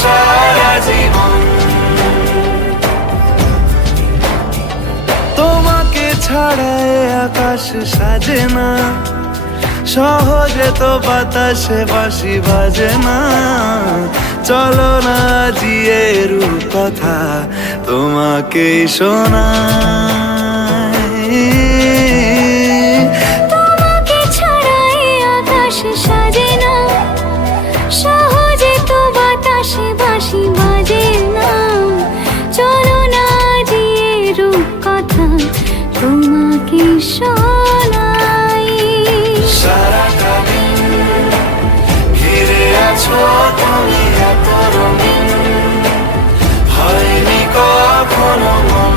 সারা জীবন। তোমাকে ছাড়া এ আকাশ সাজে না, সহজে তো বাতাসে বাঁশি বাজে না। চলো না জিয়ে রূপকথা তোমাকে শোনাই। তোমাকে ছাড়া এ আকাশ সাজে না, সহজে তো বাতাসে বাঁশি বাজে না। চলো না জিয়ে রূপকথা তোমাকে শোনাই। সারাটা দিন ঘিরে আছো তুমি এত রঙিন, হয়নি কখনো মন।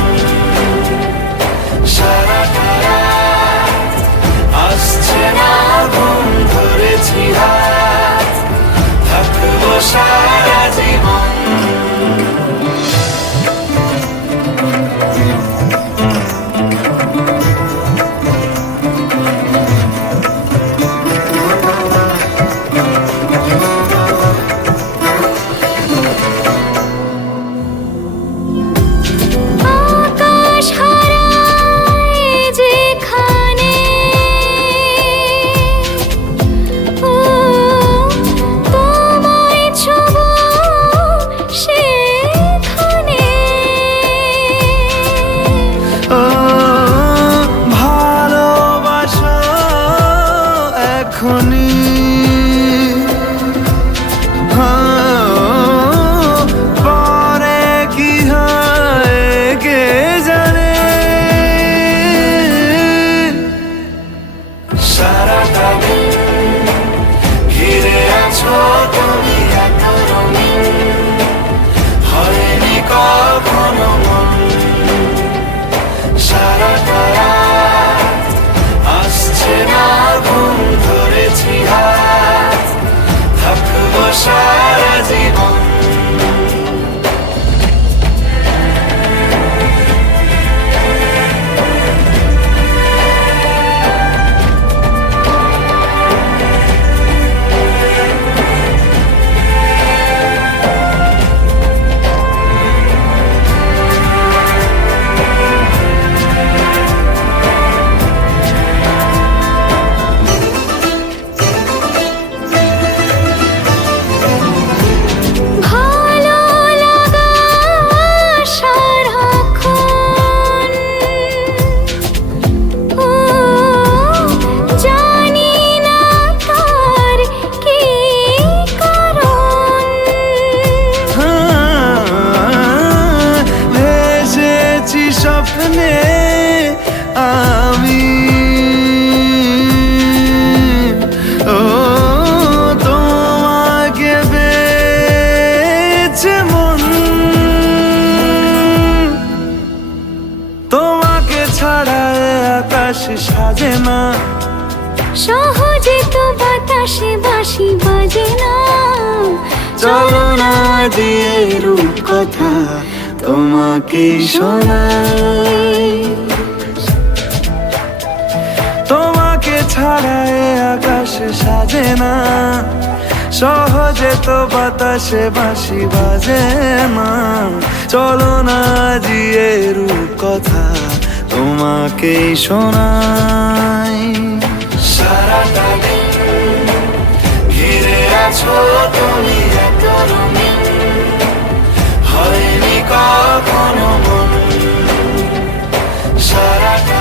সারাটা রাত আসছে না ঘুম, ধরেছি হাত, থাকবো সারা জীবন। পরে কি হয় কে জানে। সারাটা দিন ঘিরে আছো তুমি এত রঙিন, হয়নি কখনো মন। সারাটা রাত আসছে না ঘুম, ধরেছি হাত, থাকবো সারা জীবন। স্বপ্নে আমি তোমাকে পেয়েছে মন। তোমাকে ছাড়া এ আকাশ সাজে না, সহজে তো বাতাসে বাঁশি বাজে না। চলো না দিয়ে রূপকথা তোমাকে শোনাই। তোমাকে ছাড়া এ আকাশ সাজে না, সহজে তো বাতাসে বাঁশি বাজে না। চলো না জিয়ে রূপকথা তোমাকে শোনাই। সারাটা দিন ঘিরে আছো তুমি এত রঙিন, হয়নি কখনো মন। সারাটা